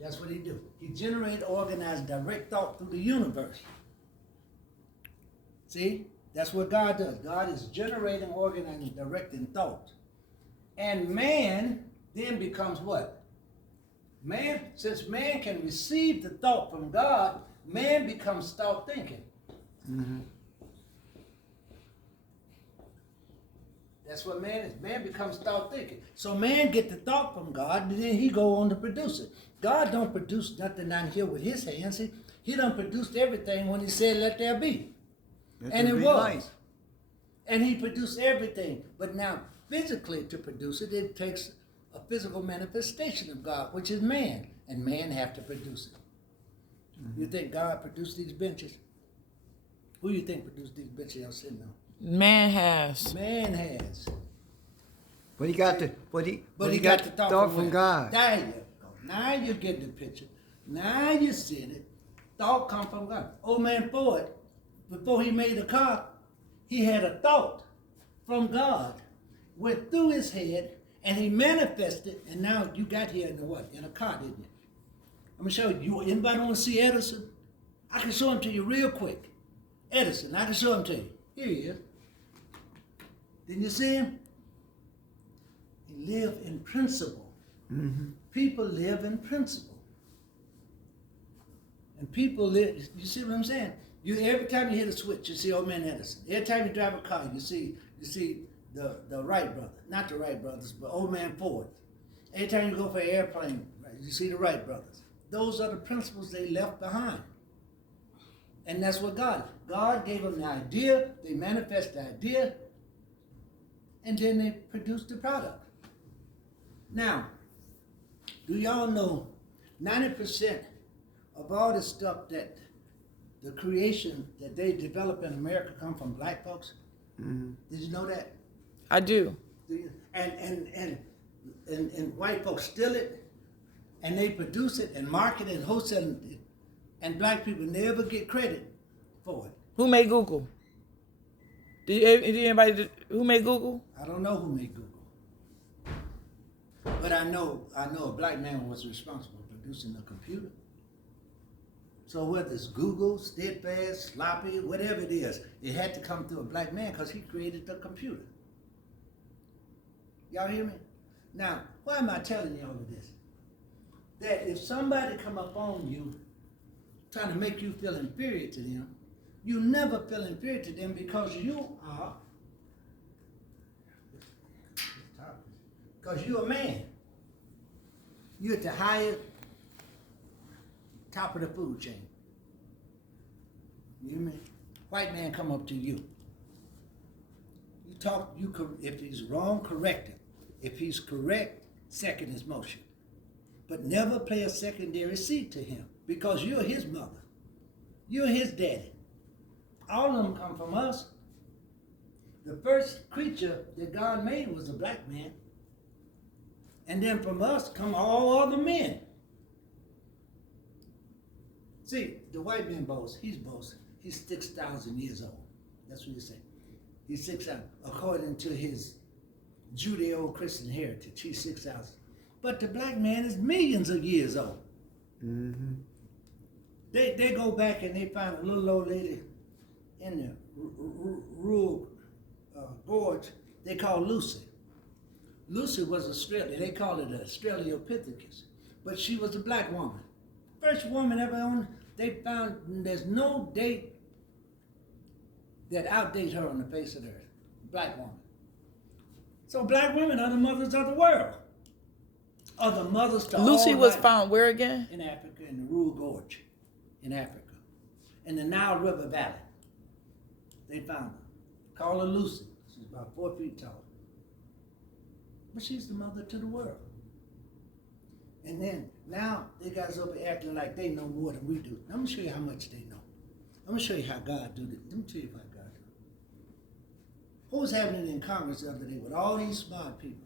That's what he do. He generate, organize, direct thought through the universe. See? That's what God does. God is generating, organizing, directing thought. And man then becomes what? Man, since man can receive the thought from God, man becomes thought thinking. Mm-hmm. That's what man is. Man becomes thought thinking. So man get the thought from God, and then he go on to produce it. God don't produce nothing down here with his hands. He done produced everything when he said, let there be. And it was. Light. And he produced everything. But now, physically to produce it, it takes a physical manifestation of God, which is man. And man have to produce it. Mm-hmm. You think God produced these benches? Who do you think produced these benches y'all sitting on? Man has. Man has. But he got the he got the thought from God. There you go. Now you get the picture. Now you see it. Thought come from God. Old man Ford, before he made the car, he had a thought from God. Went through his head and he manifested, and now you got here in the what? In a car, didn't you? I'm gonna show you. Anybody want to see Edison? I can show him to you real quick. Edison, I can show him to you. Here he is. Didn't you see him? He lived in principle. Mm-hmm. People live in principle. And people live, you see what I'm saying? Every time you hit a switch, you see old man Edison. Every time you drive a car, you see the Wright brothers. Not the Wright brothers, but old man Ford. Every time you go for an airplane, you see the Wright brothers. Those are the principles they left behind. And that's what God gave them the idea, they manifest the idea, and then they produce the product. Now, do y'all know 90% of all the stuff that the creation that they develop in America come from black folks? Mm-hmm. Did you know that? I do. And white folks steal it, and they produce it and market it and wholesale it, and black people never get credit for it. Who made Google? Did anybody? Who made Google? I don't know who made Google, but I know a black man was responsible for producing the computer. So whether it's Google, Steadfast, Sloppy, whatever it is, it had to come through a black man because he created the computer. Y'all hear me? Now, why am I telling you all of this? That if somebody come up on you trying to make you feel inferior to them, you never feel inferior to them because you're a man. You're at the higher top of the food chain. You hear me? White man come up to you. You talk, if he's wrong, correct him. If he's correct, second his motion. But never play a secondary seat to him because you're his mother. You're his daddy. All of them come from us. The first creature that God made was a black man. And then from us come all other men. See, the white man boasts, he's 6,000 years old. That's what he said. He's 6,000. According to his Judeo-Christian heritage, he's 6,000. But the black man is millions of years old. Mm-hmm. They go back and they find a little old lady in the rural gorge they call Lucy. Lucy was Australian. They call it Australopithecus. But she was a black woman. First woman ever owned. They found there's no date that outdates her on the face of the earth. Black woman. So black women are the mothers of the world. Are the mothers to Lucy all was life. found where again? In Africa, in the rural gorge. In Africa. In the Nile River Valley. They found her. Call her Lucy. She's about 4 feet tall. But she's the mother to the world. And then, now, they guys over acting like they know more than we do. I'm going to show you how much they know. I'm going to show you how God do it. Let me tell you how God do it. What was happening in Congress the other day with all these smart people?